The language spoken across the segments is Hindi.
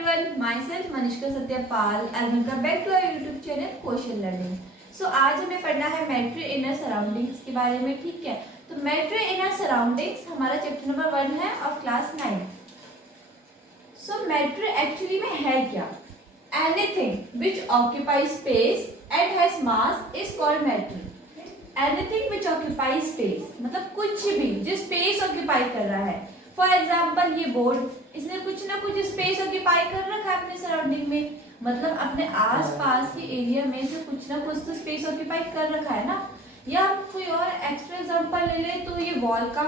everyone, myself Manishka Satyapal and welcome back to our YouTube channel Quotient Learning. So आज हमें पढ़ना है मेट्री इनर सराउंडिंग्स के बारे में, ठीक है। तो मेट्री इनर सराउंडिंग्स हमारा चैप्टर नंबर 1 है और क्लास 9। सो मेट्री एक्चुअली में है क्या? Anything which occupy space and has mass is called matter. Anything which occupy space मतलब कुछ भी जो स्पेस ऑक्यूपाई कर रहा है। फॉर एग्जाम्पल ये बोर्ड, इसने कुछ ना कुछ स्पेस ऑक्यूपाई कर रखा है अपने सराउंडिंग में, मतलब अपने आसपास के एरिया में से कुछ ना कुछ तो स्पेस ऑक्यूपाई कर रखा है ना। या कोई और एक्स्ट्रा एग्जांपल ले ले तो ये वॉल का,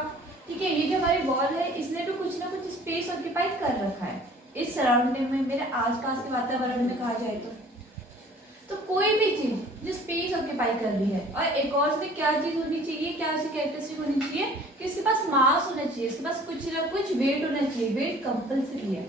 ठीक है, ये जो हमारी वॉल है इसने भी कुछ ना कुछ स्पेस ऑक्यूपाई कर रखा है इस सराउंडिंग में, मेरे आसपास के वातावरण में कहा जाए तो कोई भी चीज जो स्पेस ऑक्यूपाई कर रही है। और एक और में क्या चीज होनी चाहिए, क्या ऐसी कैरेक्टरिस्टिक होनी चाहिए कि इसके पास मास होना चाहिए, इसके पास कुछ ना कुछ वेट होना चाहिए। वेट कंपल्सरी है,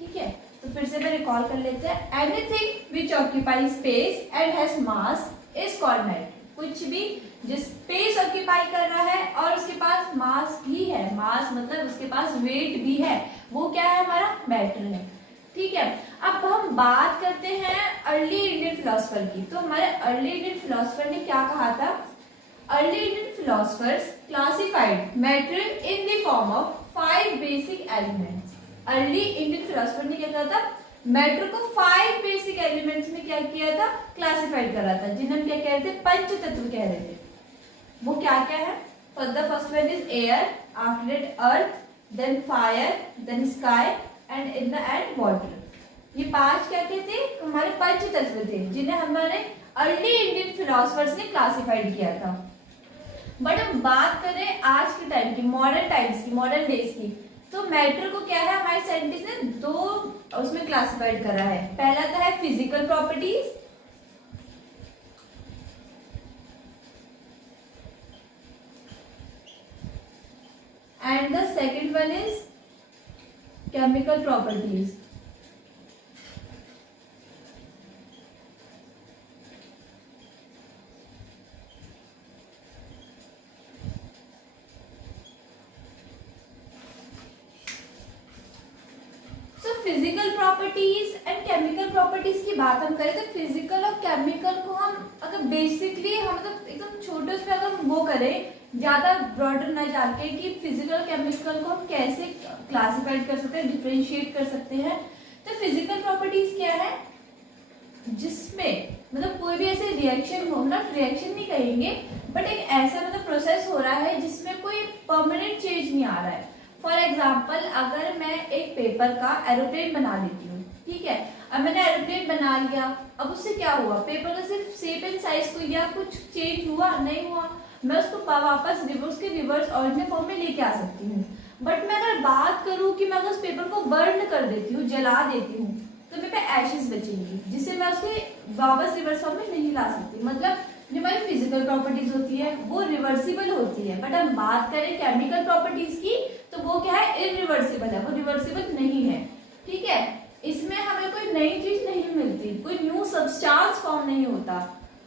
ठीक है। तो फिर से मैं रिकॉल कर लेते हैं। Anything which occupy space and has mass is called matter. कुछ भी जो स्पेस ऑक्यूपाई कर रहा है और उसके पास मास भी है, मास मतलब उसके पास वेट भी है, वो क्या है, हमारा मेट्री है, ठीक है। अब हम बात करते हैं अर्ली इंडियन फिलोसफर की। तो हमारे अर्ली इंडियन फिलोसफर ने क्या कहा था? Early Indian philosophers classified matter in the form of 5 basic elements. Early Indian philosopher ने क्या कहा था? मैटर को 5 बेसिक एलिमेंट्स में क्या किया था? क्लासिफाइड करा था, जिन्हें हम क्या कह रहे थे? पंच तत्व कह रहे थे। वो क्या क्या है? First one is air, after that earth, then fire, then sky and in the end water. ये 5 क्या थे? हमारे पंच तत्व थे जिन्हें हमारे अर्ली इंडियन फिलोसफर्स ने क्लासिफाइड किया था। बट हम बात करें आज के टाइम की, मॉडर्न टाइम्स की, मॉडर्न डेज की, तो मैटर को क्या है, हमारे साइंटिस्ट ने 2 उसमें क्लासिफाइड करा है। पहला तो है physical properties and the second one is chemical properties. Physical properties and chemical properties की बात हम करें तो फिजिकल और केमिकल को हम अगर बेसिकली हम मतलब एकदम छोटे उसमें अगर वो करें, ज्यादा ब्रॉडर ना जाके कि फिजिकल और केमिकल को हम कैसे क्लासिफाइड कर सकते हैं, डिफरेंशिएट कर सकते हैं। तो फिजिकल प्रॉपर्टीज क्या है? जिसमें मतलब कोई भी ऐसे रिएक्शन हो, ना रिएक्शन नहीं कहेंगे बट एक ऐसा मतलब प्रोसेस हो रहा है जिसमें कोई परमानेंट चेंज नहीं आ रहा है। फॉर एग्जाम्पल अगर मैं एक पेपर का एरोप्लेन बना लेती हूँ, ठीक है, अब मैंने एरोप्लेन बना लिया, अब उससे क्या हुआ? पेपर का सिर्फ शेप एंड साइज को या कुछ चेंज हुआ? नहीं हुआ। मैं उसको वापस रिवर्स ओरिजिनल फॉर्म में लेके आ सकती हूँ। बट मैं अगर बात करूँ कि मैं अगर उस पेपर को बर्न कर देती हूँ, जला देती हूँ, तो मेरे पे एशेस बचेंगी जिससे मैं उसके वापस रिवर्स फॉर्म में नहीं ला सकती। मतलब जो हमारी फिजिकल प्रॉपर्टीज होती है वो रिवर्सिबल होती है। बट हम बात करें केमिकल प्रॉपर्टीज की तो वो क्या है? इरिवर्सिबल है, वो रिवर्सिबल नहीं है, ठीक है। इसमें हमें कोई नई चीज नहीं मिलती, कोई न्यू सब्सटेंस फॉर्म नहीं होता,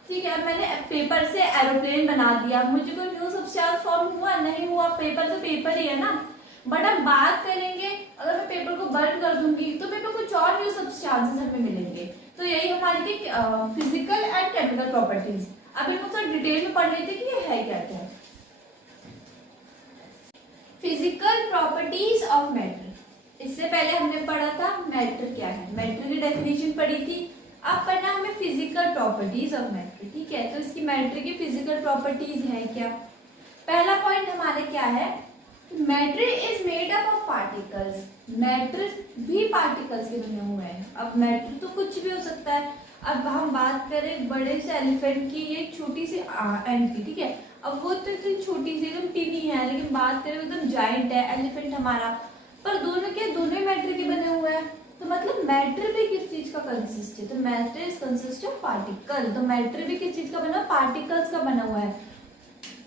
ठीक है। मैंने पेपर से एरोप्लेन बना दिया, मुझे कोई न्यू सब्सटेंस फॉर्म हुआ? नहीं हुआ। पेपर तो पेपर ही है ना। बट हम बात करेंगे अगर मैं पेपर को बर्न कर दूंगी तो पेपर कुछ और न्यू सब्सटेंसेस हमें मिलेंगे। तो यही हमारी फिजिकल एंड केमिकल प्रॉपर्टीज। अब इनको थोड़ा डिटेल में पढ़ लेते कि ये है क्या क्या। Physical properties of matter. इससे पहले हमने पढ़ा था मैटर क्या है, मैटर की डेफिनेशन पढ़ी थी। अब पढ़ना हमें फिजिकल प्रॉपर्टीज ऑफ मैटर, ठीक है। तो इसकी मैटर की फिजिकल प्रॉपर्टीज है क्या? पहला पॉइंट हमारे क्या है? Matter is made up of particles. Matter भी पार्टिकल्स के बने हुए हैं। अब मैटर तो कुछ भी हो सकता है। अब हम बात करें बड़े से एलिफेंट की, ये छोटी सी एंट की, ठीक है। अब वो तो इतनी छोटी सी एकदम टीनी है, लेकिन बात करें एकदम जाइंट है एलिफेंट हमारा, पर दोनों के दोनों मैटर के बने हुए हैं। तो मतलब मैटर भी किस चीज का कंसिस्ट है? तो matter is consist of particle. तो मैटर भी किस चीज का बना? पार्टिकल्स का बना हुआ है,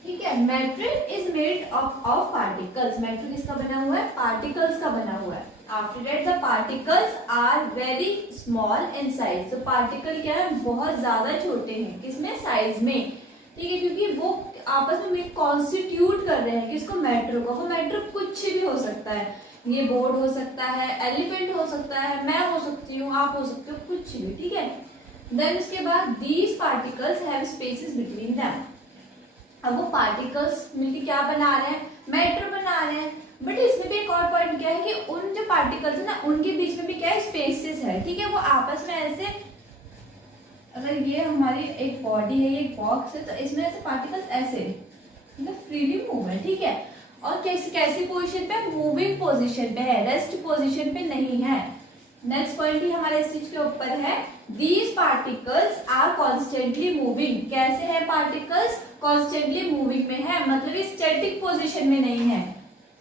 ठीक है। Matter is made of particles. Matter किसका बना हुआ है? पार्टिकल्स का बना हुआ है। After that the particles are very small in size. तो पार्टिकल क्या है? बहुत ज्यादा छोटे हैं, किसमें? साइज में, ठीक है, क्योंकि वो आपस में कॉन्स्टिट्यूट कर रहे हैं किसको, मैटर को। वो मैटर कुछ भी हो सकता है, ये बोर्ड हो सकता है, एलिफेंट हो सकता है, मैं हो सकती हूँ, आप हो सकते हो, कुछ भी, ठीक है। देन उसके बाद these particles have spaces between them. अब वो पार्टिकल्स मिलके क्या बना रहे हैं, मैटर बना रहे हैं। बट इसमें भी एक और पॉइंट क्या है कि उन जो पार्टिकल्स है ना उनके बीच में भी क्या है, स्पेसेस है, ठीक है। वो आपस में ऐसे, अगर ये हमारी एक बॉडी है, ये एक बॉक्स है, तो इसमें ऐसे पार्टिकल्स ऐसे मतलब फ्रीली मूव है, ठीक है। और कैसी पोजीशन पे, मूविंग पोजीशन पे है, रेस्ट पोजीशन पे नहीं है। नेक्स्ट पॉइंट ही हमारे इस चीज के ऊपर है, these particles are constantly moving. कैसे है पार्टिकल्स, कॉन्स्टेंटली मूविंग में है, मतलब ये स्टैटिक पोजीशन में नहीं है।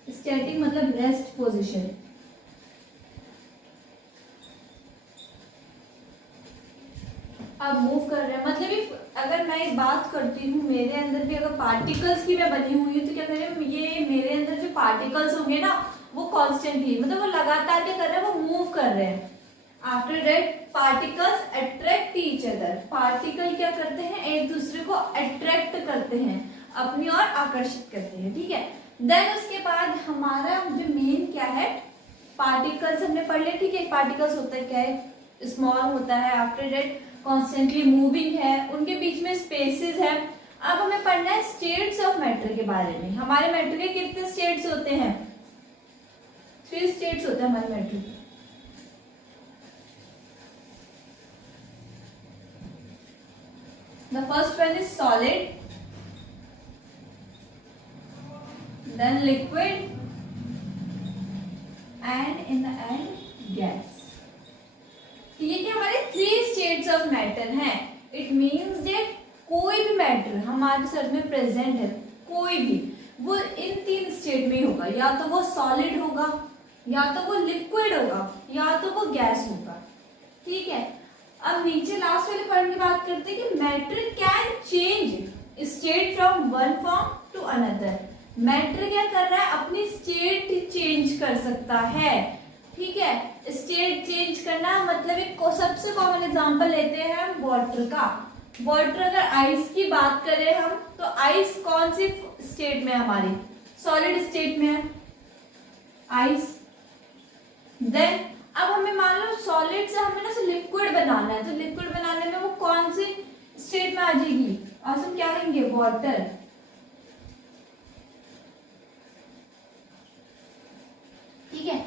स्टैटिक मतलब रेस्ट पोजीशन। अब मूव कर रहे हैं, मतलब अगर मैं एक बात करती हूँ, मेरे अंदर भी अगर पार्टिकल्स की मैं बनी हुई हूँ, तो क्या करें, ये मेरे अंदर जो पार्टिकल्स होंगे ना वो कॉन्स्टेंटली, मतलब वो लगातार क्या कर रहे हैं, वो मूव कर रहे हैं। After that particles attract each other. Particle क्या करते हैं, एक दूसरे को अट्रैक्ट करते हैं, अपनी ओर आकर्षित करते हैं, ठीक है। देन उसके बाद हमारा जो मेन क्या है, पार्टिकल्स हमने पढ़ लिया, ठीक है। पार्टिकल्स होता है क्या है, स्मॉल होता है, आफ्टर दैट कॉन्स्टेंटली मूविंग है, उनके बीच में स्पेसेस है। अब हमें पढ़ना है स्टेट्स ऑफ मैटर के बारे में। हमारे मैटर के कितने स्टेट्स होते हैं, 3 स्टेट्स होते हैं हमारे मैटर के। The first one is solid, then liquid, and in the end gas. ये कि हमारे 3 स्टेट्स ऑफ मैटर हैं। इट मीन्स दैट कोई भी मैटर हमारे शरीर में प्रेजेंट है, कोई भी, वो इन 3 स्टेट में ही होगा। या तो वो सॉलिड होगा, या तो वो लिक्विड होगा, या तो वो गैस होगा, ठीक है। अब नीचे लास्ट वाले पॉइंट की बात करते हैं कि matter can change state from one form to another. Matter क्या कर रहा है, अपनी स्टेट चेंज कर सकता है, ठीक है। स्टेट चेंज करना मतलब एक सबसे कॉमन एग्जांपल लेते हैं हम वाटर का। वाटर, अगर आइस की बात करें हम, तो आइस कौन सी स्टेट में है हमारी, सॉलिड स्टेट में है आइस। देन अब हमें मान लो सॉलिड से हमें ना लिक्विड बनाना है, तो लिक्विड बनाने में वो कौन सी स्टेट में आ जाएगी, और हम क्या करेंगे, वाटर, ठीक है।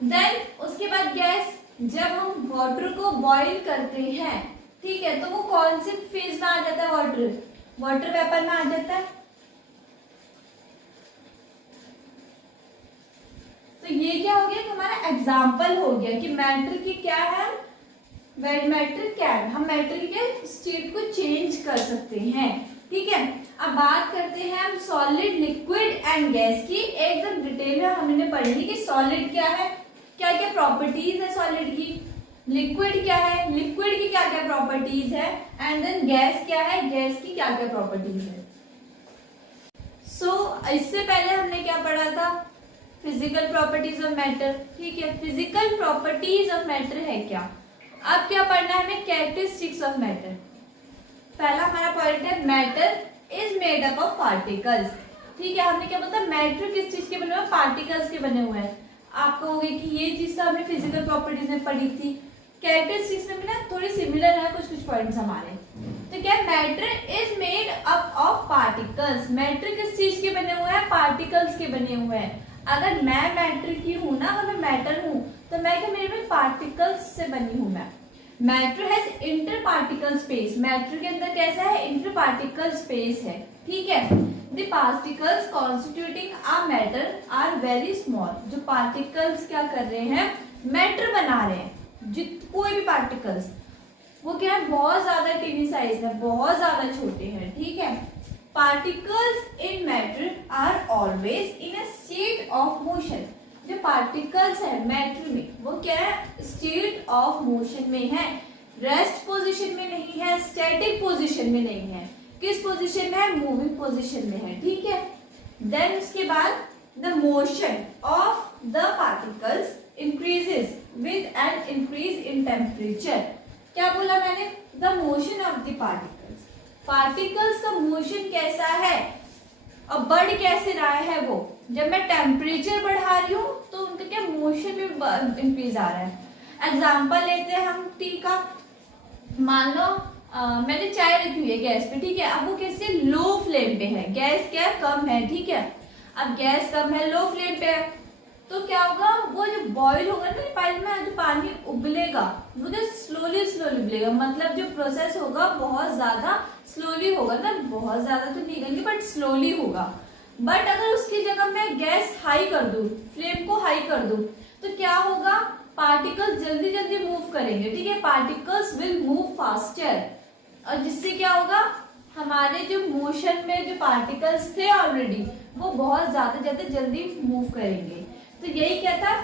देन उसके बाद गैस, जब हम वाटर को बॉईल करते हैं, ठीक है, तो वो कौन सी फेज में आ जाता है, वाटर वेपर में आ जाता है। तो ये क्या हो गया कि हमारा एग्जाम्पल हो गया कि मैटर की क्या है, मैटर क्या है, हम मैटर के स्टेट को चेंज कर सकते हैं, ठीक है। अब बात करते हैं हम सॉलिड, लिक्विड एंड गैस की। एकदम डिटेल में हमने पढ़ी कि सॉलिड क्या है, क्या क्या प्रॉपर्टीज है सॉलिड की, लिक्विड क्या है, लिक्विड की क्या क्या प्रॉपर्टीज है, एंड देन गैस क्या है, गैस की क्या क्या प्रॉपर्टीज है। इससे पहले हमने क्या पढ़ा था, फिजिकल प्रॉपर्टीज ऑफ मैटर, ठीक है। फिजिकल प्रॉपर्टीज ऑफ मैटर है क्या, अब क्या पढ़ना है हमें, कैरेक्टरिस्टिक्स ऑफ मैटर। पहला हमारा पॉइंट है, matter is made up of particles, ठीक है। हमने क्या बोला, मैटर किस चीज के बने हुए, पार्टिकल्स के बने हुए हैं। आप कहोगे कि ये चीज तो हमने फिजिकल प्रॉपर्टीज में पढ़ी थी, कैरेक्टरिस्टिक्स में भी ना थोड़ी सिमिलर है कुछ कुछ पॉइंट्स हमारे। तो क्या, matter is made up of particles. Matter किस चीज के बने हुए हैं, पार्टिकल्स के बने हुए हैं। अगर मैं मैटर की हूं ना, अगर मैं मैटर हूं, तो मैं क्या, मेरे में पार्टिकल्स से बनी हूं मैं। Matter has inter particle space, matter के अंदर कैसा है, इंटर पार्टिकल स्पेस है, ठीक है। The particles constituting a matter are very small. जो पार्टिकल्स क्या कर रहे हैं, मैटर बना रहे हैं, कोई भी पार्टिकल्स, वो क्या है, बहुत ज्यादा टीनी साइज है, बहुत ज्यादा छोटे हैं, ठीक है। Particles in matter are always in a state of motion. जो पार्टिकल्स है मैटर में, वो क्या है, स्टेट ऑफ मोशन में है, रेस्ट पोजीशन में नहीं है, स्टैटिक पोजीशन में नहीं है। किस पोजीशन में है, मूविंग पोजीशन में है, ठीक है। देन उसके बाद the motion of the particles increases with an increase in temperature. क्या बोला मैंने, the motion of the particles. Particles का मोशन कैसा है, और बढ़ कैसे रहा है वो, जब मैं टेम्परेचर बढ़ा रही हूँ तो उनका क्या मोशन में इंक्रीज आ रहा है। एग्जाम्पल लेते हैं हम टी का। मान लो मैंने चाय रखी हुई है गैस पे, ठीक है। अब वो कैसे लो फ्लेम पे है, गैस क्या कम है, ठीक है। अब गैस कम है, लो फ्लेम पे है, तो क्या होगा, वो जो बॉईल होगा ना पानी में, जो पानी उबलेगा वो जो स्लोली स्लोली उबलेगा, मतलब जो प्रोसेस होगा बहुत ज्यादा स्लोली होगा ना, बहुत ज्यादा तो नहीं करेंगे बट स्लोली होगा। बट अगर उसकी जगह मैं गैस हाई कर दूं, फ्लेम को हाई कर दूं, तो क्या होगा, पार्टिकल्स जल्दी जल्दी मूव करेंगे, ठीक है। पार्टिकल्स विल मूव फास्टर, और जिससे क्या होगा, हमारे जो मोशन में जो पार्टिकल्स थे ऑलरेडी वो बहुत ज्यादा जल्दी मूव करेंगे। तो यही क्या था,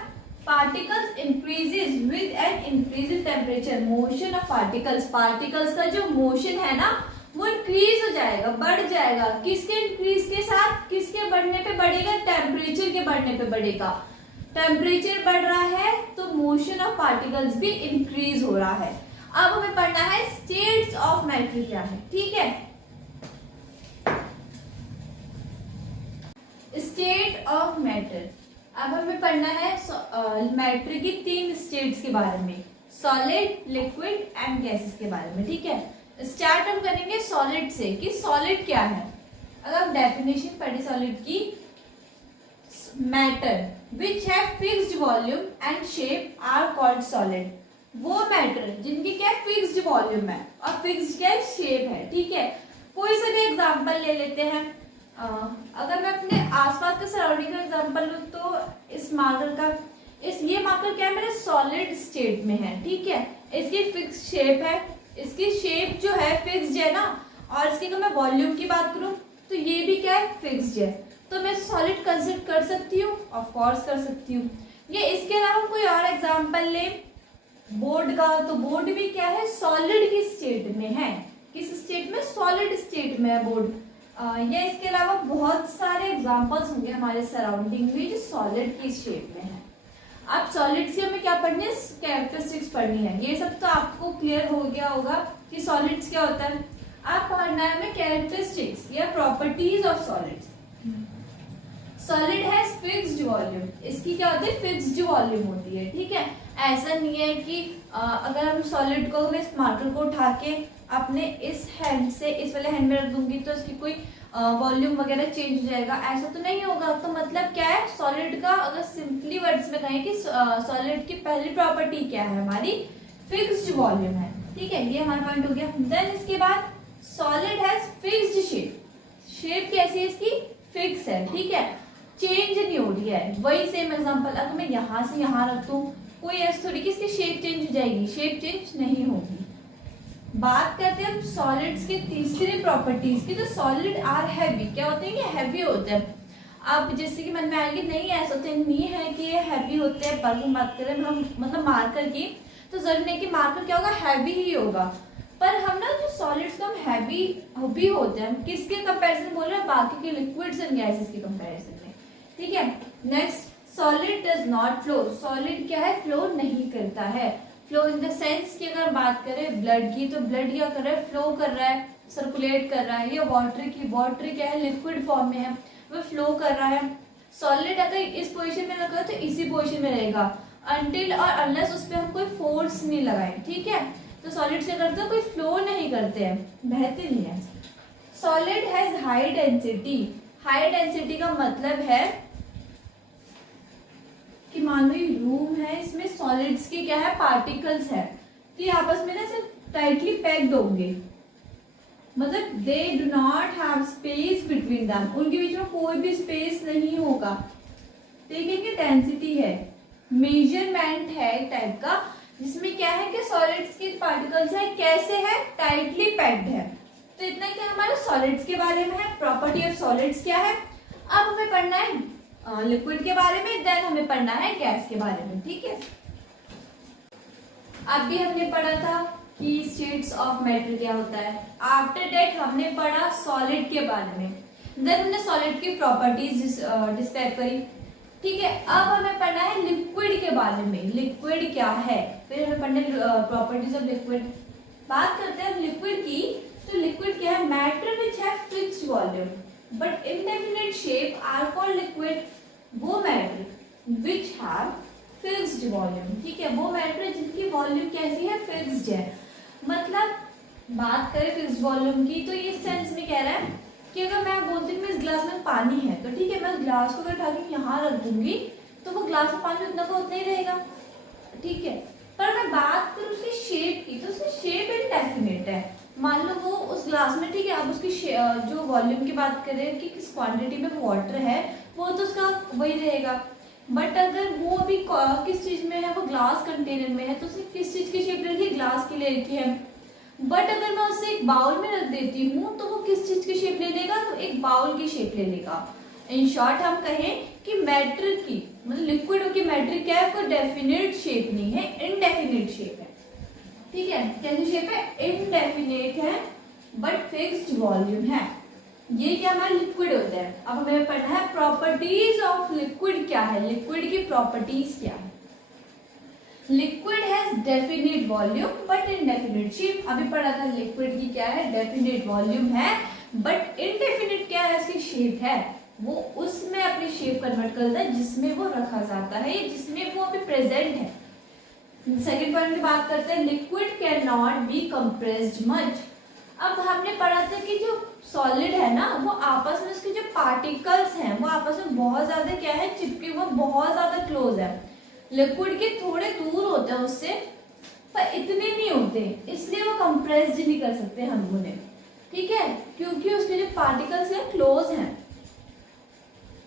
particles increases with an increase in temperature, motion of particles, particles का जो मोशन है ना वो इंक्रीज हो जाएगा, बढ़ जाएगा। किसके इंक्रीज के साथ, किसके बढ़ने पे बढ़ेगा, टेम्परेचर के बढ़ने पे बढ़ेगा। टेम्परेचर बढ़ रहा है तो मोशन ऑफ पार्टिकल्स भी इंक्रीज हो रहा है। अब हमें पढ़ना है स्टेट्स ऑफ मैटर क्या है, ठीक है। स्टेट ऑफ मैटर, अब हमें पढ़ना है मैटर की 3 स्टेट्स के बारे में, सॉलिड, लिक्विड एंड गैसेस के बारे में, ठीक है। स्टार्ट हम करेंगे सॉलिड से, कि सॉलिड क्या है। अगर हम डेफिनेशन पढ़े सॉलिड की, matter which have fixed volume and shape are called solid. वो मैटर जिनकी क्या फिक्स्ड वॉल्यूम है और फिक्स्ड क्या शेप है, ठीक है। कोई सा भी एग्जांपल ले लेते हैं। अगर मैं अपने आसपास के सराउंडिंग का एग्जांपल लूं तो इस मार्कर का, ये मार्कर क्या है, मेरे सॉलिड स्टेट में है, ठीक है। इसकी फिक्स्ड शेप है, इसकी शेप जो है फिक्स्ड है ना, और इसकी अगर मैं वॉल्यूम की बात करूं तो ये भी क्या है, फिक्स्ड है। तो मैं सॉलिड कंसिडर कर सकती हूँ, ऑफ कोर्स कर सकती हूँ। ये इसके अलावा कोई और एग्जांपल ले बोर्ड का, तो बोर्ड भी क्या है, सॉलिड की स्टेट में है। किस स्टेट में, सॉलिड स्टेट में है बोर्ड। या इसके अलावा बहुत सारे एग्जांपल्स होंगे हमारे सराउंडिंग में जो सॉलिड की शेप में है। अब सॉलिड्स की हमें क्या पढ़नी है, कैरेक्टरिस्टिक्स पढ़नी है। ये सब तो आपको क्लियर हो गया होगा कि सॉलिड्स क्या होता है। अब पढ़ना है हमें कैरेक्टरिस्टिक्स या properties of solids. Solid has fixed volume, इसकी क्या होती है, फिक्स्ड वॉल्यूम होती है, ठीक है। ऐसा नहीं है कि अगर हम सॉलिड को, मैं इस मार्कर को उठा के अपने इस हैंड से इस वाले हैंड में रख दूंगी तो इसकी कोई वॉल्यूम वगैरह चेंज हो जाएगा, ऐसा तो नहीं होगा। तो मतलब क्या है, सॉलिड का अगर सिंपली वर्ड्स में कहें कि सॉलिड की पहली प्रॉपर्टी क्या है, हमारी फिक्स्ड वॉल्यूम है, ठीक है। ये हमारा पॉइंट हो गया। देन इसके बाद solid has fixed shape, shape कैसी है इसकी, फिक्स है, ठीक है, चेंज नहीं हो रही है। वही सेम एग्जांपल, अगर मैं यहाँ से यहाँ रख दूं, कोई ऐसी थोड़ी कि इसकी शेप चेंज हो जाएगी, शेप चेंज नहीं होगी। बात करते हैं हम सॉलिड्स की तीसरी प्रॉपर्टीज की, तो सॉलिड आर हैवी, क्या होते हैं, ये हैवी होते हैं। अब जैसे कि मन में आएगी, नहीं ऐसा तो नहीं है कि ये हैवी होते हैं, पर हम बात करें हम मतलब मार्कर की, तो जरूर नहीं कि मार्कर क्या होगा, हैवी ही होगा। पर हम ना जो सॉलिड्स को हम हैवी भी होते हैं, किसके कंपैरिजन बोल रहे हैं, बाकी के लिक्विड्स एंड गैसेस के कंपैरिजन में, ठीक है। Next, solid does not flow, solid क्या है, फ्लो नहीं करता है। फ्लो इन द सेंस कि अगर बात करें ब्लड की, तो ब्लड क्या कर रहा है, फ्लो कर रहा है, सर्कुलेट कर रहा है। या वाटर की, वाटर क्या है, लिक्विड फॉर्म में है, वो फ्लो कर रहा है। सॉलिड अगर इस पोजीशन में रखा तो इसी पोजीशन में रहेगा अनटिल और अनलेस उस पर हम कोई फोर्स नहीं लगाए, ठीक है। तो सॉलिड क्या करते हैं, कोई फ्लो नहीं करते हैं, बहते नहीं है। Solid has high density, high density का मतलब है कि मान लो ये रूम है, इसमें सॉलिड्स की क्या है, पार्टिकल्स है, तो ये आपस में ना सिर्फ टाइटली पैक्ड होंगे, मतलब they do not have space between them, उनके बीच में कोई भी स्पेस नहीं होगा। देखेंगे डेंसिटी है, मेजरमेंट है एक टाइप का, जिसमें क्या है कि सॉलिड्स के पार्टिकल्स है, कैसे है, टाइटली पैक्ड है। तो इतना क्या हमारे सॉलिड्स के बारे में है, प्रॉपर्टी ऑफ सॉलिड्स क्या है। अब हमें पढ़ना है लिक्विड के बारे में, देन हमें पढ़ना है गैस के बारे में, ठीक है। अब भी हमने पढ़ा था कि स्टेट्स ऑफ मैटर क्या होता है। आफ्टर दैट हमने पढ़ा सॉलिड के बारे में, देन हमने सॉलिड की प्रॉपर्टीज डिस्क्राइब करी, ठीक है। अब हमें पढ़ना है लिक्विड के बारे में, लिक्विड क्या है, फिर हमें पढ़ना है प्रॉपर्टीज ऑफ लिक्विड। बात करते हैं लिक्विड की, तो लिक्विड क्या है, मैटर विच है fixed volume, but indefinite shape are called liquid. वो matter which have fixed volume, ठीक है, वो मैटर जिनकी वॉल्यूम कैसी है, फिक्स्ड है। मतलब बात करें फिक्स्ड वॉल्यूम की तो ये सेंस में कह रहा है कि अगर मैं बोलती हूँ इस ग्लास में पानी है तो ठीक है, मैं उस ग्लास को अगर उठा के यहाँ रख दूंगी तो वो ग्लास में पानी उतना का उतना ही रहेगा, ठीक है। पर मैं बात करूँ उसकी शेप की तो उसकी शेप इनडेफिनिट है। मान लो वो उस ग्लास में, ठीक है, अब उसकी जो वॉल्यूम की बात करें कि किस क्वांटिटी में वाटर है वो तो उसका वही रहेगा। बट अगर वो अभी किस चीज में है, वो ग्लास कंटेनर में है तो उसने किस चीज की शेप ले रखी है, ग्लास की ले रखी है। बट अगर मैं उसे एक बाउल में रख देती हूँ तो वो किस चीज की शेप ले लेगा, तो एक बाउल की शेप ले लेगा। इन शॉर्ट हम कहें कि मैटर की मतलब लिक्विड की मैटर क्या है, कोई डेफिनेट शेप नहीं है, इनडेफिनेट शेप है, ठीक है। कैसी शेप है, इनडेफिनेट है बट फिक्स्ड वॉल्यूम है। ये क्या हमारा लिक्विड होता है। अब हमें पढ़ना है प्रॉपर्टीज ऑफ लिक्विड क्या है, लिक्विड की प्रॉपर्टीज क्या है। Liquid has definite volume but indefinite shape. अभी पढ़ा था लिक्विड की क्या है, डेफिनेट वॉल्यूम है बट इनडेफिनेट क्या है, इसकी शेप है, वो उसमें अपनी शेप कन्वर्ट करता है जिसमें वो रखा जाता है, जिसमें वो अभी प्रेजेंट है। सेकेंड पॉइंट की बात करते हैं, liquid can not be compressed much. अब हमने पढ़ा था कि जो सॉलिड है ना वो आपस में उसके जो पार्टिकल्स हैं वो आपस में बहुत ज्यादा क्या है, चिपके हुए, बहुत ज्यादा क्लोज है। लिक्विड के थोड़े दूर होते हैं उससे पर इतने नहीं होते, इसलिए वो कंप्रेस्ड नहीं कर सकते हम उन्हें, ठीक है, क्योंकि उसके जो पार्टिकल्स हैं क्लोज हैं।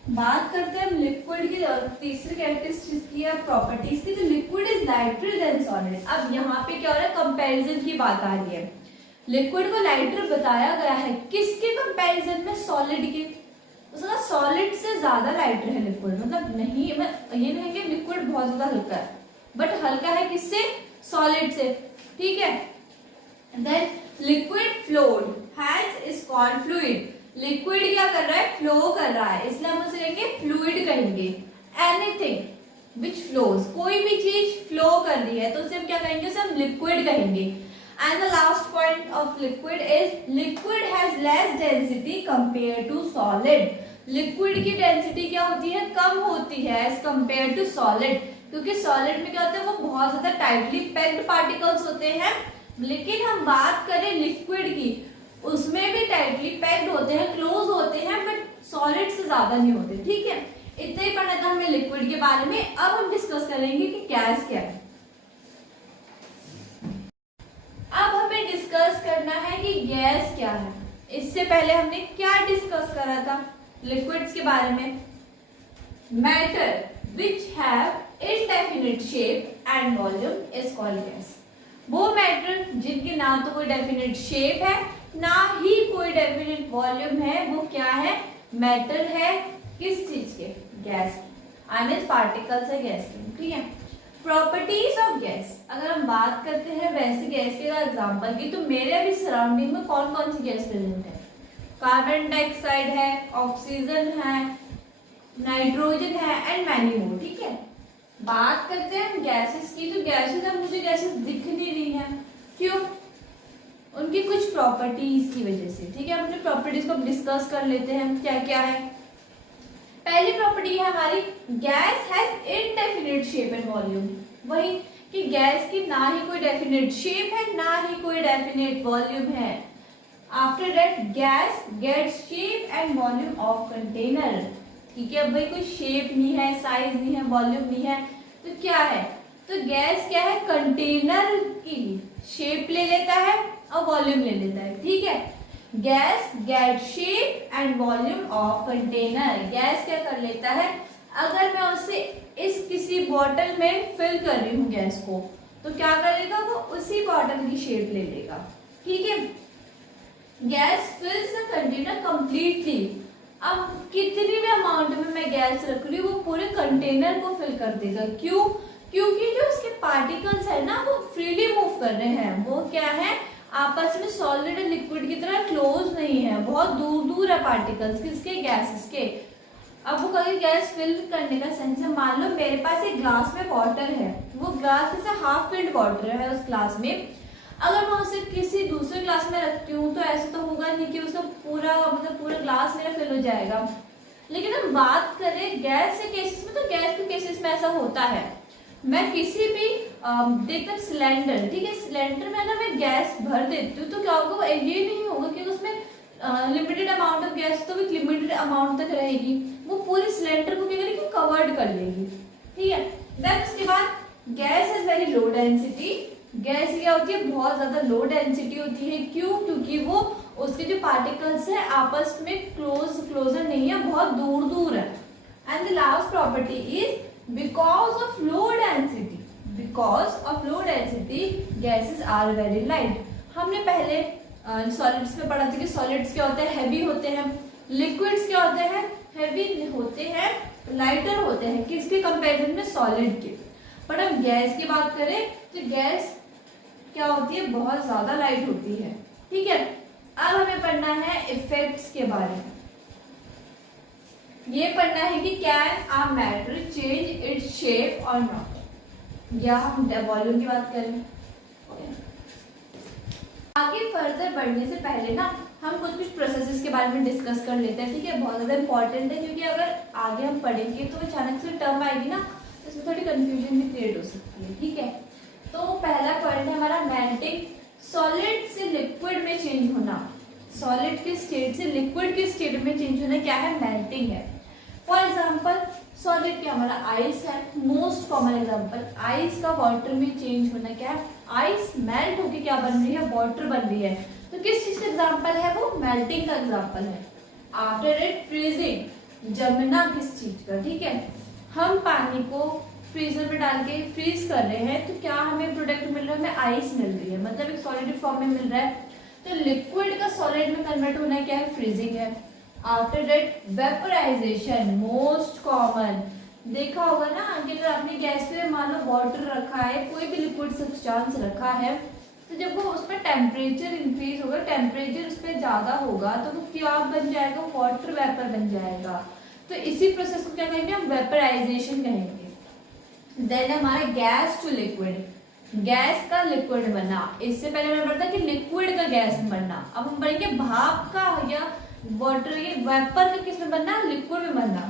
बात करते हैं हम लिक्विड की तीसरी कैरेक्टरिस्टिक की या प्रॉपर्टीज की, तो liquid is lighter than solid. अब यहाँ पे क्या हो रहा है, कंपैरिजन की बात आ रही है। लिक्विड को लाइटर बताया गया है किसके कंपैरिजन में, सॉलिड के। उसका सॉलिड से ज्यादा लाइटर है लिक्विड, मतलब नहीं, मैं ये नहीं कि लिक्विड बहुत ज्यादा हल्का है, बट हल्का है किससे, सॉलिड से, ठीक है। Then liquid flowed has is called fluid. Liquid क्या कर रहा है, फ्लो कर रहा है, इसलिए हम उसे कहेंगे फ्लूइड कहेंगे। एनीथिंग विच फ्लोज, कोई भी चीज फ्लो कर रही है तो उसे हम क्या कहेंगे, उसे हम लिक्विड कहेंगे। And the last point of liquid is liquid has less density compared to solid. Liquid की डेंसिटी क्या होती है, कम होती है as compared to solid, क्योंकि solid में क्या होता है, वो बहुत ज्यादा टाइटली पैक्ड पार्टिकल्स होते हैं। लेकिन हम बात करें लिक्विड की, उसमें भी टाइटली पैक्ड होते हैं, क्लोज होते हैं, बट सॉलिड से ज्यादा नहीं होते, ठीक है। इतना ही पढ़ना था हमें लिक्विड के बारे में। अब हम डिस्कस करेंगे कि गैस क्या है। अब हमें डिस्कस करना है कि गैस क्या है। इससे पहले हमने क्या डिस्कस करा था लिक्विड्स के बारे में, matter which have indefinite shape and volume is called gas. वो मैटर जिनकी ना तो कोई डेफिनेट शेप है ना ही कोई डेफिनेट वॉल्यूम है, वो क्या है, मैटर है। किस चीज के, गैस के, अनइज पार्टिकल्स है गैस के, ठीक है। प्रॉपर्टीज ऑफ गैस, अगर हम बात करते हैं वैसे गैस के एग्जांपल की, तो मेरे अभी सराउंडिंग में कौन कौन सी गैस प्रेजेंट है, कार्बन डाइऑक्साइड है, ऑक्सीजन है, नाइट्रोजन है एंड मैनी मोर, ठीक है। बात करते हैं गैसेस की, तो गैसेस अब मुझे गैसेस दिख नहीं रही है, क्यों, उनकी कुछ प्रॉपर्टीज की वजह से, ठीक है। हम अपने प्रॉपर्टीज को डिस्कस कर लेते हैं क्या क्या है। पहली प्रॉपर्टी है हमारी, gas has indefinite shape and volume. वही कि गैस की ना ही कोई डेफिनेट शेप है ना ही कोई डेफिनेट वॉल्यूम है। After that gas gets shape and volume of container, ठीक है। भाई कोई शेप नहीं है, साइज नहीं है, वॉल्यूम नहीं है, तो क्या है, तो गैस क्या है, कंटेनर की शेप ले लेता है और वॉल्यूम ले लेता है, ठीक है। Gas get shape and volume of container, gas क्या कर लेता है, अगर मैं उसे इस किसी बॉटल में फिल कर रही हूँ गैस को, तो क्या करेगा, वो उसी बॉटल की शेप ले लेगा, ठीक है। Gas फिल्स the container completely. अब कितनी भी अमाउंट में मैं गैस रख रही हूँ वो पूरे कंटेनर को फिल कर देगा, क्यों, क्योंकि जो उसके पार्टिकल्स है ना वो फ्रीली मूव कर रहे हैं, वो क्या है, आपस में सॉलिड और लिक्विड की तरह क्लोज नहीं है, बहुत दूर दूर है पार्टिकल्स किसके, गैसेस के। अब वो कभी गैस फिल करने का सेंस है, मान लो मेरे पास एक ग्लास में वाटर है, वो ग्लास जैसे हाफ फिल्ड वाटर है उस ग्लास में। अगर मैं उसे किसी दूसरे क्लास में रखती हूँ तो ऐसा तो होगा नहीं कि उसका पूरा पूरा क्लास मेरा फिल हो जाएगा। लेकिन हम बात करें गैस के केसेस में, तो गैस के केसेस में ऐसा होता है, मैं किसी भी देखकर सिलेंडर, ठीक है, सिलेंडर में अगर मैं गैस भर देती हूँ तो क्या होगा, ये नहीं होगा कि उसमें लिमिटेड अमाउंट ऑफ गैस तो भी लिमिटेड अमाउंट तक रहेगी, वो पूरे सिलेंडर को क्या करेगी, कवर्ड कर लेगी, ठीक है। देन उसके बाद gas is very low density, gas क्या होती है, बहुत ज्यादा लो डेंसिटी होती है। क्यों? क्योंकि वो उसके जो पार्टिकल्स है आपस में क्लोजर नहीं है, बहुत दूर दूर है। And the last property is because of low density, because of low density gases are very light. हमने पहले सॉलिड्स में पढ़ा था कि सॉलिड्स क्या होते हैं, हैवी होते हैं, लिक्विड्स क्या होते हैं, हैवी होते हैं, लाइटर होते हैं, किसके कंपैरिजन में, सॉलिड के। बट हम गैस की बात करें तो गैस क्या होती है, बहुत ज्यादा लाइट होती है, ठीक है। अब हमें पढ़ना है इफेक्ट्स के बारे में। ये पढ़ना है कि can a matter change its shape और नॉट, या हम वॉल्यूम की बात करें। आगे फर्दर बढ़ने से पहले ना हम कुछ प्रोसेसेस के बारे में डिस्कस कर लेते हैं, ठीक है। बहुत ज्यादा इंपॉर्टेंट है, क्योंकि अगर आगे हम पढ़ेंगे तो अचानक से टर्म आएगी ना, तो इसमें थोड़ी कंफ्यूजन भी क्रिएट हो सकती है, ठीक है। तो पहला पॉइंट है हमारा मेल्टिंग, सॉलिड से लिक्विड में चेंज होना, सॉलिड के स्टेट से लिक्विड के स्टेट में चेंज होना क्या है, मेल्टिंग है। फॉर एग्जाम्पल सॉलिड क्या हमारा आइस है, मोस्ट कॉमन एग्जाम्पल, आइस का वाटर में चेंज होना क्या है, आइस मेल्ट होके क्या बन रही है, वाटर बन रही है। तो किस चीज का एग्जाम्पल है वो, मेल्टिंग का एग्जाम्पल है। आफ्टर इट फ्रीजिंग, जमना किस चीज का, ठीक है। हम पानी को फ्रीजर में डाल के फ्रीज कर रहे हैं तो क्या हमें प्रोडक्ट मिल रहा है, हमें आइस मिल रही है, मतलब एक सॉलिड फॉर्म में मिल रहा है। तो लिक्विड का सॉलिड में कन्वर्ट होना क्या है, फ्रीजिंग है। After that vaporisation, most common, देखा होगा ना कि अगर आपने गैस पे मान लो वाटर रखा है, कोई भी लिक्विड सब्सटेंस रखा है, तो जब वो उस पर टेम्परेचर इंक्रीज होगा, टेम्परेचर उस पर ज्यादा होगा तो वो क्या बन जाएगा, वाटर वेपर बन जाएगा। तो इसी प्रोसेस को क्या कहेंगे हम, वेपराइजेशन कहेंगे। देन हमारा गैस टू लिक्विड, गैस का लिक्विड बनना। इससे पहले मैंने पढ़ा कि लिक्विड का गैस में बनना, अब हम पढ़ेंगे भाप का या वाटर ये वेपर का किस में बनना, लिक्विड में बनना।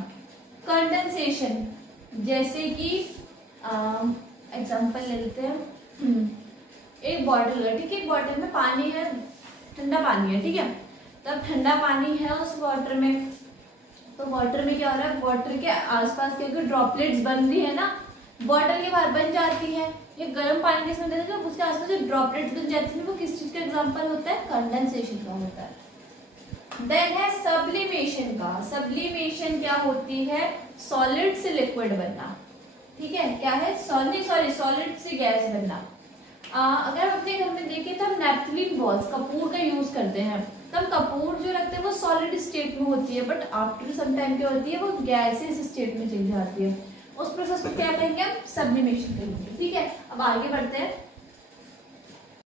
कंडेंसेशन, जैसे कि एग्जांपल ले लेते हैं, एक बॉटल है, ठीक है, एक बॉटल में पानी है, ठंडा पानी है, ठीक है। तब ठंडा पानी है उस वाटर में, तो वाटर में क्या हो रहा है, वाटर के आसपास के ड्रॉपलेट्स बन रही है ना, बॉटल के बाहर बन जाती है। ये गर्म पानी के इसमें देते हैं, उसके आसपास जो ड्रॉपलेट्स बन जाती है वो किस चीज का एग्जांपल होता है, कंडेंसेशन का होता है। देन है सब्लिमेशन का, सब्लिमेशन क्या होती है, सॉलिड से लिक्विड बनना, ठीक है। क्या है, सॉलिड से गैस बनना। अगर हम अपने घर में देखें तो हम नेपथलीन बॉल्स, कपूर का यूज करते हैं, तब कपूर जो रखते हैं वो सॉलिड स्टेट में होती है, बट आफ्टर सम टाइम क्या होती है, वो गैसेस स्टेट में चेंज आती है। उस प्रोसेस को क्या कहेंगे हम, सब्लिमेशन कहेंगे, ठीक है। अब आगे बढ़ते हैं।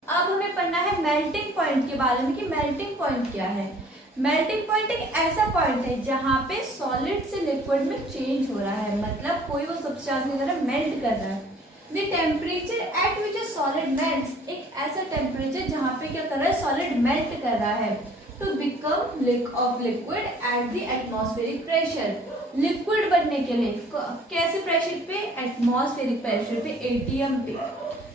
अब हमें पढ़ना है मेल्टिंग पॉइंट के बारे में कि मेल्टिंग पॉइंट क्या है। मेल्टिंग पॉइंट एक ऐसा पॉइंट है जहां पे सॉलिड से लिक्विड में चेंज हो रहा है, मतलब कोई वो सब्सटेंस की तरह मेल्ट कर रहा है। The temperature at which a solid melts, एक ऐसा टेम्परेचर जहां पे क्या कर रहा है, सॉलिड मेल्ट कर रहा है to become of liquid at the atmospheric pressure। Liquid बनने के लिए कैसे प्रेशर पे, एटमॉस्फेरिक प्रेशर पे, ATM पे,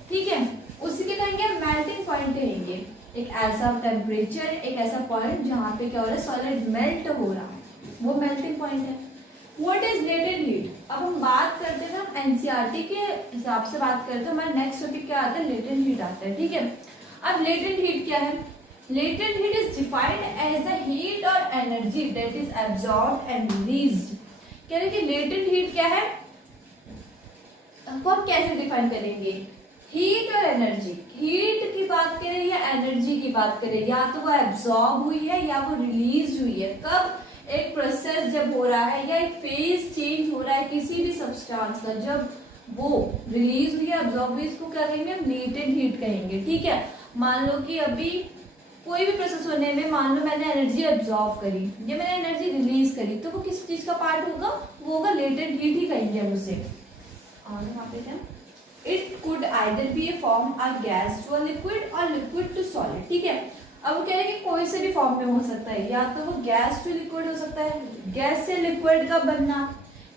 ठीक है। उसी के कहेंगे मेल्टिंग पॉइंट कहेंगे, एक ऐसा टेम्परेचर, एक ऐसा पॉइंट जहां पे क्या हो रहा है, सॉलिड मेल्ट हो रहा है, वो मेल्टिंग पॉइंट है। What is latent heat? अब हम बात करते हैं ना एनसीईआरटी के हिसाब से बात करते हैं, हमारा नेक्स्ट टॉपिक क्या आता है, लेटेंट हीट आता है, ठीक है। अब लेटेंट हीट क्या है, latent heat is defined as the heat और energy that is absorbed and released. कह रहे कि लेटेंट हीट क्या है, हम कैसे डिफाइन करेंगे, हीट और एनर्जी, हीट की बात करें या एनर्जी की बात करें, या तो वो एब्जॉर्ब हुई है या वो रिलीज हुई है। कब, एक प्रोसेस जब हो रहा है या एक फेज चेंज हो रहा है किसी भी सब्सटेंस का, जब वो रिलीज हुई है, एब्जॉर्ब हुई, इसको क्या कहेंगे, हम लेटेंट हीट कहेंगे, ठीक है। मान लो कि अभी कोई भी प्रोसेस होने में, मान लो मैंने एनर्जी एब्जॉर्ब करी या मैंने एनर्जी रिलीज करी, तो वो किस चीज का पार्ट होगा, वो होगा लेटेंट हीट ही कहेंगे हम उसे। और यहाँ पे क्या it could either be a form a gas to a liquid और लिक्विड टू सॉलिड। ठीक है, अब वो कह रहे हैं कि कोई से भी फॉर्म में हो सकता है, या तो वो गैस टू लिक्विड हो सकता है, गैस से लिक्विड का बनना,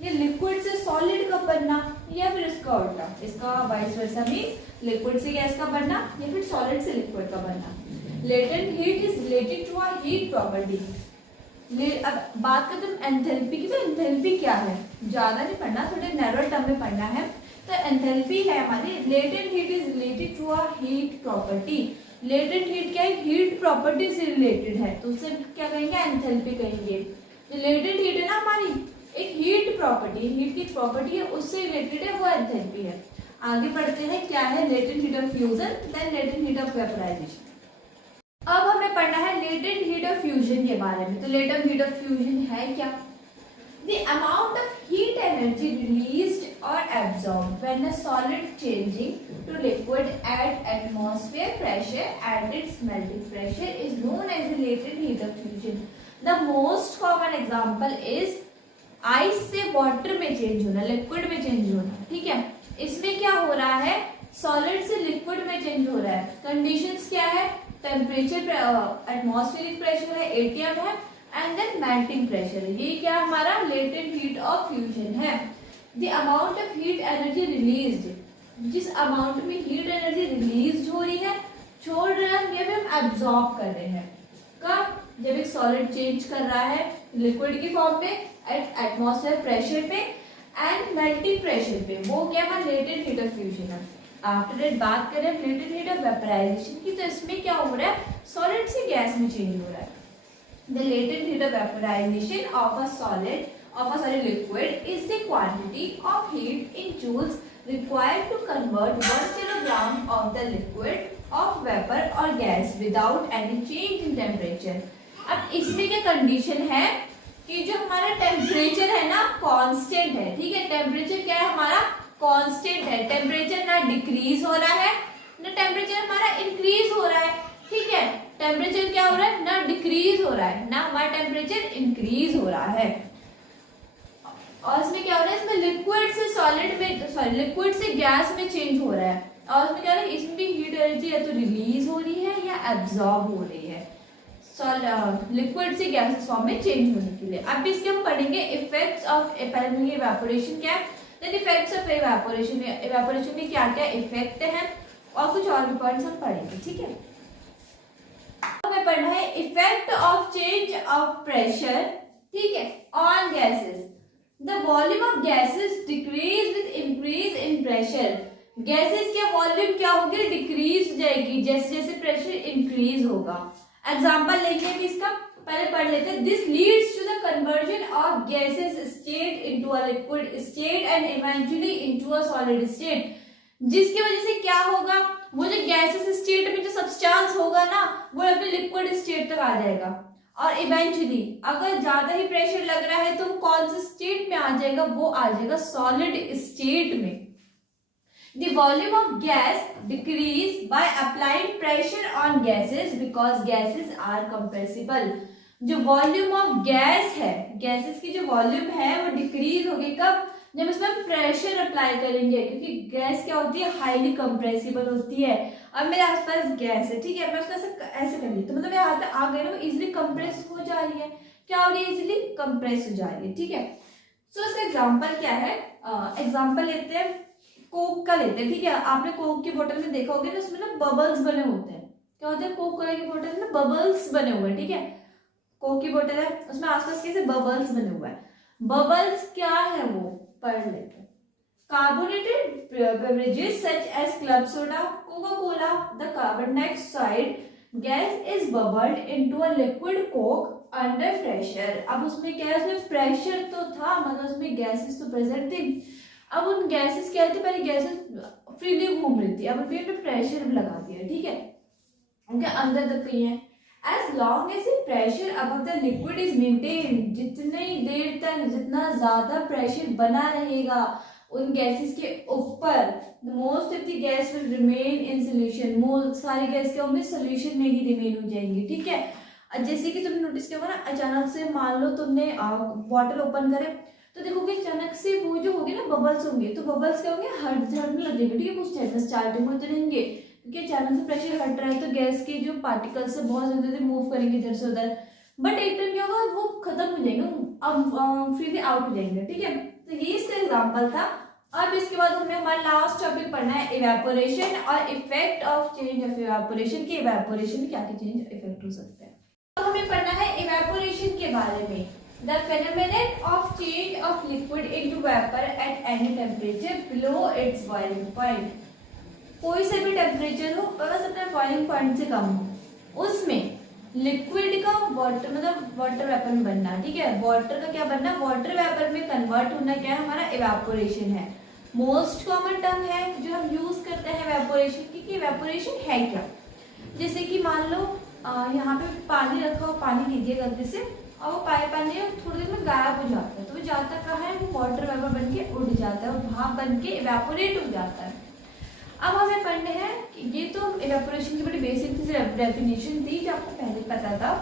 या लिक्विड से सॉलिड का बनना, या फिर इसका उल्टा, इसका वाइस वर्सा मींस लिक्विड से गैस का बनना या फिर सॉलिड से लिक्विड का बनना। Latent heat is related to a heat property. अब बात करते हैं एंथैल्पी की। तो एंथैल्पी क्या है, ज्यादा नहीं पढ़ना, थोड़े नैरो टर्म में पढ़ना है। तो एंथैल्पी है हमारी, latent heat is related to a heat property. Latent heat क्या है, हीट प्रॉपर्टी से रिलेटेड है, तो उससे क्या कहेंगे, एंथैल्पी कहेंगे। जो लेटेंट हीट है ना हमारी, एक हीट प्रॉपर्टी, हीट की प्रॉपर्टी है, उससे रिलेटेड है, वो एंथैल्पी है। आगे बढ़ते हैं, क्या है latent heat of fusion, then latent heat of vaporisation. अब हमें पढ़ना है लेटेंट हीट ऑफ फ्यूजन के बारे में। तो लेटेंट हीट ऑफ फ्यूजन है क्या, the amount of heat energy released और absorbed when a solid changing to liquid at atmosphere pressure and its melting pressure is known as the latent heat of fusion. The most common example is ice से वाटर में चेंज होना, लिक्विड में चेंज होना। ठीक है, इसमें क्या हो रहा है, सॉलिड से लिक्विड में चेंज हो रहा है। कंडीशंस क्या है, टेम्परेचर, एटमॉस्फेरिक प्रेशर है ATM है, एंड देन मेल्टिंग प्रेशर है। ये क्या हमारा लेटेंट हीट ऑफ फ्यूजन है। The amount of heat energy released, जिस अमाउंट में हीट एनर्जी रिलीज हो रही है, छोड़ रहे हैं या फिर हम एब्जॉर्ब कर रहे हैं, कब, जब एक सॉलिड चेंज कर रहा है लिक्विड की फॉर्म में एट एटमॉस्फेयर प्रेशर पे एंड मेल्टिंग प्रेशर पे, वो क्या है लेटेंट हीट ऑफ फ्यूजन है। आफ्टर दैट बात करें लेटेंट हीट ऑफ वेपोराइजेशन की, तो इसमें क्या हो रहा है, सॉलिड से गैस में चेंज हो रहा है। The latent heat of vaporisation of a liquid is the quantity of heat in joules required to convert 1 kilogram of the liquid of vapor or gas without any change in temperature। अब इसमें क्या कंडीशन है कि जो हमारा टेम्परेचर है ना कांस्टेंट है। ठीक है, टेम्परेचर क्या है हमारा, कांस्टेंट है। टेम्परेचर ना डिक्रीज हो रहा है ना टेम्परेचर हमारा इंक्रीज हो रहा है। ठीक है, टेम्परेचर क्या हो रहा है, ना डिक्रीज हो रहा है ना हमारा टेम्परेचर इंक्रीज हो रहा है। और इसमें क्या हो रहा है, इसमें लिक्विड से सॉलिड में, लिक्विड से गैस में चेंज हो रहा है। और इसमें क्या हो रहा है, इसमें भी हीट एनर्जी या तो रिलीज हो रही है या एब्जॉर्ब हो रही है, लिक्विड से गैसेस फॉर्म में चेंज होने के लिए। अब इसके हम पढ़ेंगे इफेक्ट्स ऑफ इवेपोरेशन क्या है, then effects of evaporation, evaporation के क्या क्या इफेक्ट हैं, और कुछ और भी पॉइंट्स हम पढ़ेंगे। ठीक है, हमें पढ़ना है effect of change of pressure. ठीक है, on gases. The volume of gases decrease with increase in pressure। Gases के वॉल्यूम क्या होगी, डिक्रीज हो जाएगी जैसे जैसे प्रेशर इंक्रीज होगा। एग्जांपल लेंगे कि इसका, पहले पढ़ लेते हैं। This leads to the conversion of gases state into a liquid state and eventually into a solid state. जिसकी वजह से क्या होगा, वो जो गैसेस स्टेट में जो सब्सटेंस होगा ना, वो अपने लिक्विड स्टेट तक आ जाएगा। और इवेंचुअली अगर ज्यादा ही प्रेशर लग रहा है तो वो कौन से स्टेट में आ जाएगा, वो आ जाएगा सॉलिड स्टेट में। The volume of gas decrease by applying pressure on gases because gases are compressible. जो वॉल्यूम ऑफ गैस है, गैसेस की जो वॉल्यूम है वो डिक्रीज होगी कब, जब इसमें प्रेशर अप्लाई करेंगे, क्योंकि गैस क्या होती है, हाईली कंप्रेसिबल होती है। अब मेरे आसपास गैस है, ठीक है, मैं उसको ऐसे कर ली तो मतलब मेरे हाथ में आ गई ना, वो इजिली कंप्रेस हो जा रही है। क्या हो रही है, इजिली कंप्रेस हो जा रही है। ठीक है, सो इसका एग्जांपल क्या है, एग्जांपल लेते हैं, कोक का लेते हैं। ठीक है, आपने कोक की बोतल में देखा होगा ना, उसमें ना बबल्स बने होते हैं। क्या होता है, कोक की बोतल में बबल्स बने हुए हैं। ठीक है, कोक की बोतल है, उसमें आसपास कैसे बबल्स बने हुए हैं। बबल्स क्या है वो पढ़ लेते हैं। Carbonated beverages such as club soda, Coca Cola, the carbon dioxide gas is bubbled into a liquid coke under pressure. अब उसमें क्या है, उसमें प्रेशर तो था, मतलब उसमें गैसेस तो प्रेजेंट थी। अब उन गैसेस क्या थी, पहले गैसेस फ्रीली घूम रही थी, अब उन पे प्रेशर भी लगा दिया। ठीक है, उनके अंदर तक गई है। As long as the pressure above the liquid is maintained, जितनी देर तक जितना ज्यादा प्रेशर बना रहेगा उन गैसेस के ऊपर, most of the gas will remain in solution. सारी गैस क्या होंगी, सोल्यूशन में ही रिमेन हो जाएंगी। ठीक है, जैसे कि तुमने नोटिस किया होगा ना, अचानक से मान लो तुमने बॉटल ओपन करे तो देखोगे अचानक से वो जो होगी ना बबल्स होंगे, तो बबल्स क्या होंगे, हटने लगेंगे, ठीक है, कुछ टाइम में स्टार्टिंग में तो रहेंगे क्योंकि चैनल से प्रेशर हट रहा है तो गैस के जो पार्टिकल्स है बहुत जल्दी मूव करेंगे इधर से उधर, बट एक टाइम क्या होगा वो खत्म हो जाएंगे, अब फिर भी आउट हो जाएंगे, ठीक है। तो ये इसका एग्जाम्पल था। अब इसके बाद हमें हमारा लास्ट टॉपिक पढ़ना है इवेपोरेशन और effect of change of evaporation की इवेपोरेशन में क्या क्या चेंज इफेक्ट हो सकते हैं। तो हमें पढ़ना है इवेपोरेशन के बारे में। The phenomenon of change of liquid into vapor at any temperature below its boiling point। कोई से भी टेम्परेचर हो बस अपने बॉइलिंग पॉइंट से कम हो, उसमें लिक्विड का वाटर मतलब वाटर वेपर में बनना, ठीक है, वाटर का क्या बनना, वाटर वेपर में कन्वर्ट होना क्या है, हमारा इवेपोरेशन है। मोस्ट कॉमन टर्म है जो हम यूज करते हैं इवेपोरेशन की, कि इवेपोरेशन है क्या। जैसे कि मान लो यहाँ पे पानी रखा हो, पानी लीजिए गलती से और वो पानी थोड़ी देर में गायब हो जाता है, तो वो जाता कहाँ है, वो वाटर वेपर बन के उड़ जाता है, वो भाप बन के इवेपोरेट हो जाता है। अब हमें पढ़ने हैं कि ये तो इवेपोरेशन की बड़ी बेसिक डेफिनेशन थी जो आपको पहले पता था।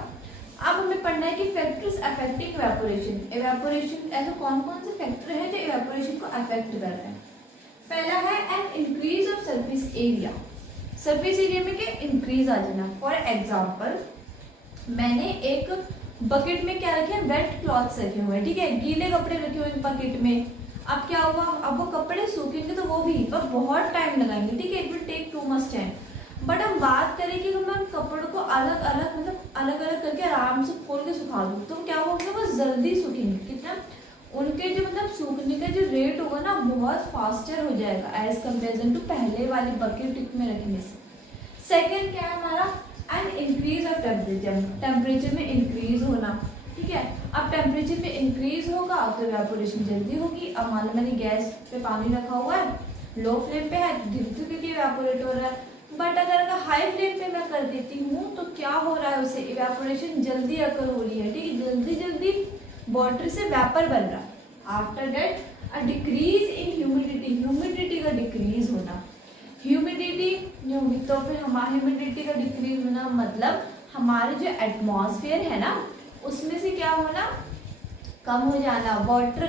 अब हमें पढ़ना है कि फैक्टर्स अफेक्टिंग इवेपोरेशन। इवेपोरेशन ऐसे कौन कौन से फैक्टर हैं जो इवेपोरेशन को अफेक्ट कर रहे हैं। पहला है an increase of surface area. Surface area में क्या इंक्रीज आ जाना। फॉर एग्जाम्पल मैंने एक बकेट में क्या रखे हैं, वेट क्लॉथ्स रखे हुए हैं, ठीक है, गीले कपड़े रखे हुए हैं बकेट में। अब क्या होगा, अब वो कपड़े सूखेंगे तो वो भी पर बहुत टाइम लगाएंगे, ठीक है, it will take too much time. But हम बात करें कि हम कपड़ों को अलग अलग मतलब अलग अलग करके आराम से खोल के सुखा दूँ तो क्या होगा, वो जल्दी सूखेंगे। कितना उनके जो मतलब सूखने का जो रेट होगा ना बहुत फास्टर हो जाएगा एज कंपेरिजन टू पहले वाली बकेट में रखने से। सेकेंड क्या है हमारा, and increase of temperature. Temperature में इंक्रीज होना, ठीक है। अब टेम्परेचर में इंक्रीज होगा तो इवेपोरेशन जल्दी होगी। अब मान लो मैंने गैस पे पानी रखा हुआ है, लो फ्लेम पे है, धीरे धीरे इवेपोरेट हो रहा है। बट अगर हाई फ्लेम पे मैं कर देती हूँ तो क्या हो रहा है, उससे इवेपोरेशन जल्दी अकर हो रही है, ठीक है, जल्दी जल्दी वाटर से वेपर बन रहा है। After that a decrease in humidity, humidity का डिक्रीज होना। ह्यूमिडिटी जो होगी तो फिर हमारा ह्यूमिडिटी का डिक्रीज होना मतलब हमारे जो एटमॉस्फेयर है ना उसमें से क्या होना, कम हो जाना, वाटर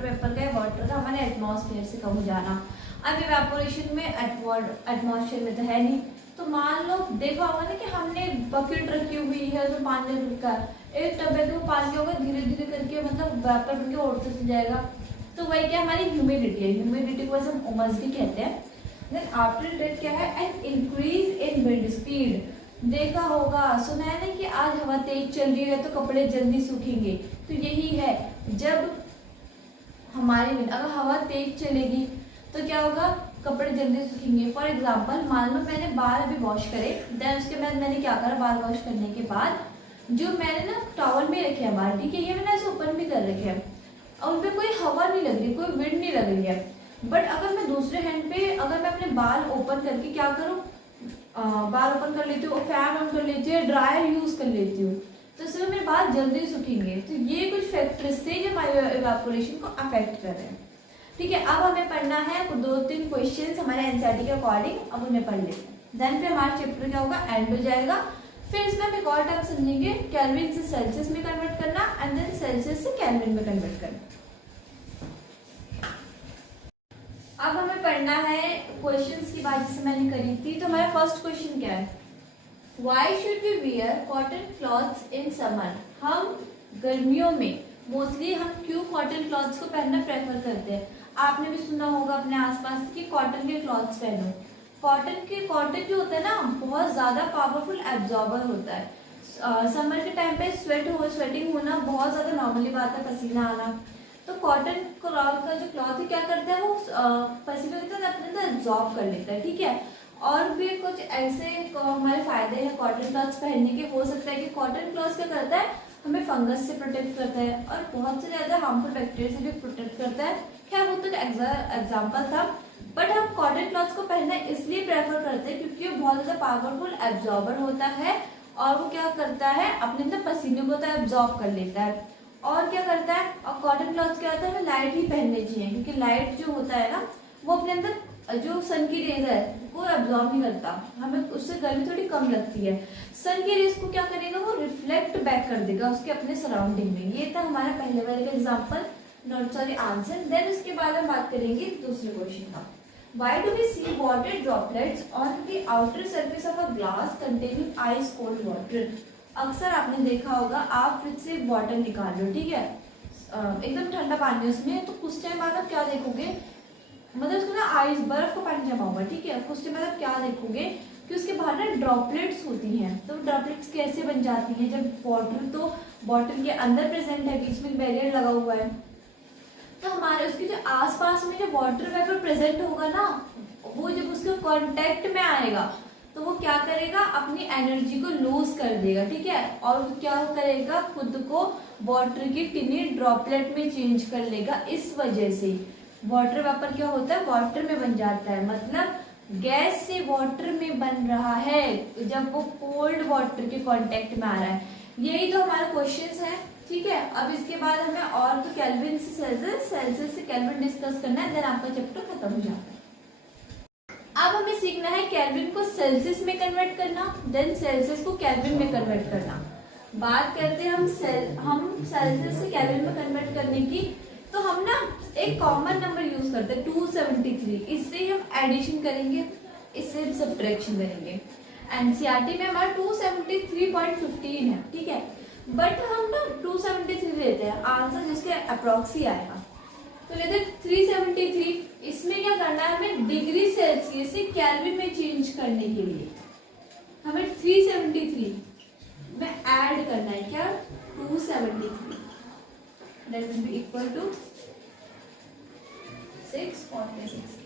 वेपर का वाटर का हमारे एटमॉस्फेयर से कम हो जाना। अब इवेपोरेशन में एटमॉस्फेयर में तो है नहीं, तो मान लो देखा होगा ना कि हमने बकेट रखी हुई है तो पानी रुका है, एक टब है तो पानी होगा धीरे धीरे करके मतलब वेपर बन के उड़ते चल जाएगा। तो वही क्या हमारी ह्यूमिडिटी है, ह्यूमिडिटी को वैसे हम उमस भी कहते हैं। देन आफ्टर दैट क्या है, an increase in wind speed. देखा होगा सुना है ना कि आज हवा तेज चल रही है तो कपड़े जल्दी सूखेंगे, तो यही है जब हमारी अगर हवा तेज चलेगी तो क्या होगा, कपड़े जल्दी सूखेंगे। फॉर एग्जाम्पल मान लो मैंने बाल अभी वॉश करे, देन उसके बाद मैंने क्या करा, बाल वॉश करने के बाद जो मैंने ना टॉवल में रखे हैं बाल, ठीक है, ये मैंने ऐसे ओपन भी कर रखे हैं और उनपे कोई हवा नहीं लग रही, कोई विंड नहीं लग रही है। बट अगर मैं दूसरे हैंड पे अगर मैं अपने बाल ओपन करके क्या करूँ, बाल ओपन कर लेती हूँ, फैन ऑन कर लेती हूँ, ड्रायर यूज कर लेती हूँ, तो इससे मेरे बाल जल्दी सूखेंगे। तो ये कुछ फैक्टर्स थे जो हमारे इवेपोरेशन को अफेक्ट कर रहे हैं, ठीक है। अब हमें पढ़ना है 2-3 क्वेश्चंस हमारे एनसीईआरटी के अकॉर्डिंग, अब उन्हें पढ़ लेते हैं। देन फिर हमारा चैप्टर क्या होगा, एंड हो जाएगा। फिर इसमें हम एक और टर्म समझेंगे, केल्विन से सेल्सियस में कन्वर्ट करना एंड देन सेल्सियस से केल्विन में कन्वर्ट करना। अब हमें पढ़ना है क्वेश्चंस की बात जैसे मैंने करी थी। तो हमारा फर्स्ट क्वेश्चन क्या है, why should we wear cotton clothes in summer. हम गर्मियों में मोस्टली हम क्यों कॉटन क्लॉथ्स को पहनना प्रेफर करते हैं। आपने भी सुना होगा अपने आसपास कि कॉटन के क्लॉथ्स पहनो। कॉटन जो होता है ना बहुत ज्यादा पावरफुल एब्जॉर्बर होता है। समर के टाइम पे स्वेटिंग होना बहुत ज्यादा नॉर्मली बात है, पसीना आना। तो कॉटन क्लॉथ का जो क्लॉथ है क्या करता है, वो पसीने के साथ अपने अंदर एब्जॉर्ब कर लेता है, ठीक है। और भी कुछ ऐसे हमारे फायदे हैं कॉटन क्लॉथ्स पहनने के। हो सकता है कि कॉटन क्लॉथ्स क्या करता है, हमें फंगस से प्रोटेक्ट करता है और बहुत से ज्यादा हार्मफुल बैक्टीरिया से भी प्रोटेक्ट करता है। क्या वो तो एग्जाम्पल था, बट हम कॉटन क्लॉथ्स को पहनना इसलिए प्रेफर करते हैं क्योंकि वो बहुत ज्यादा पावरफुल एब्जॉर्बर होता है और वो क्या करता है अपने अंदर पसीने को तो एब्जॉर्ब कर लेता है। और क्या करता है, और कॉटन क्लॉथ क्या होता है, हमें लाइट ही पहननी चाहिए क्योंकि लाइट जो होता है ना वो अपने अंदर जो सन की रेज है वो एब्जॉर्ब नहीं करता, हमें उससे गर्मी थोड़ी कम लगती है। सन की रेज को क्या करेगा, वो रिफ्लेक्ट बैक कर देगा उसके अपने सराउंडिंग में। ये था हमारा पहले वाले का example. Not sorry answer. Then उसके बाद हम बात करेंगे दूसरे क्वेश्चन का। Why do we see water droplets on the outer surface of a glass containing ice cold water? अक्सर आपने देखा होगा, आप फ्रिज से वाटर निकाल रहे हो, ठीक है, एकदम ठंडा पानी उसमें, तो कुछ टाइम बाद आप क्या देखोगे, मतलब उसमें ना आइस बर्फ का पानी जमा होगा, ठीक है, कुछ टाइम बाद आप क्या देखोगे कि उसके बाहर ना ड्रॉपलेट्स होती हैं। तो ड्रॉपलेट्स कैसे बन जाती हैं, जब वाटर तो बॉटल के अंदर प्रेजेंट है, बीच में बैरियर लगा हुआ है, तो हमारे उसके जो आसपास में जो वाटर वेपर प्रेजेंट होगा ना, वो जब उसके कांटेक्ट में आएगा तो वो क्या करेगा, अपनी एनर्जी को लूज कर देगा, ठीक है, और क्या करेगा, खुद को वाटर की टिनी ड्रॉपलेट में चेंज कर लेगा। इस वजह से वाटर वेपर क्या होता है, वाटर में बन जाता है, मतलब गैस से वाटर में बन रहा है जब वो कोल्ड वाटर के कांटेक्ट में आ रहा है। यही तो हमारा क्वेश्चन है, ठीक है। अब इसके बाद हमें और तो केल्विन से सेल्सियस, सेल्सियस से केल्विन डिस्कस करना है, देन आपका चैप्टर खत्म हो जाता है। अब हमें सीखना है केल्विन को सेल्सियस में कन्वर्ट करना, देन सेल्सियस को केल्विन में कन्वर्ट करना। बात करते हैं हम सेल्सियस से केल्विन में कन्वर्ट करने की, तो हम ना एक कॉमन नंबर यूज करते हैं 273, इससे ही हम एडिशन करेंगे, इससे हम सब्ट्रैक्शन करेंगे। एनसीईआरटी में हमारा 273.15 है, ठीक है, बट हम ना 273 लेते हैं, आंसर जिसके अप्रॉक्स ही आएगा, तो लेते 373। इसमें क्या करना है, हमें डिग्री सेल्सियस से केल्विन में चेंज करने के लिए हमें 373 में ऐड करना है, क्या 273, that will be equal to 646,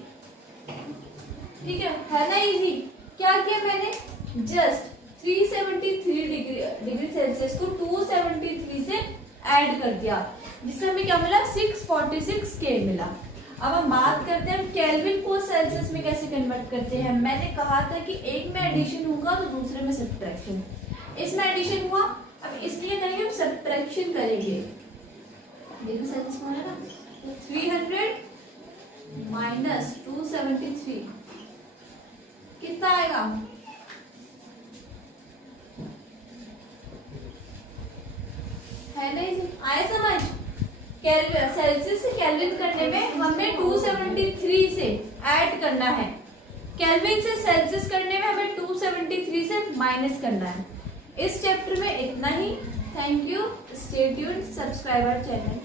ठीक है ना इजी। क्या किया मैंने, जस्ट 373 डिग्री सेल्सियस को 273 से ऐड कर दिया, जिससे हमें क्या मिला, 646 के मिला। अब हम बात करते हैं केल्विन को सेल्सियस में कैसे कन्वर्ट करते हैं। मैंने कहा था कि एक में एडिशन होगा तो दूसरे में सब्ट्रैक्शन, इसमें एडिशन हुआ, अब इसलिए करेंगे हम सब्ट्रैक्शन करेंगे, देखो सेल्सियस में है ना, तो 300 माइनस 273 कितना आएगा, है ना, आए समझ। सेल्सियस से केल्विन करने में हमें 273 से ऐड करना है, केल्विन से सेल्सियस करने में हमें 273 से माइनस करना है। इस चैप्टर में इतना ही। Thank you, stay tuned, subscribe our channel.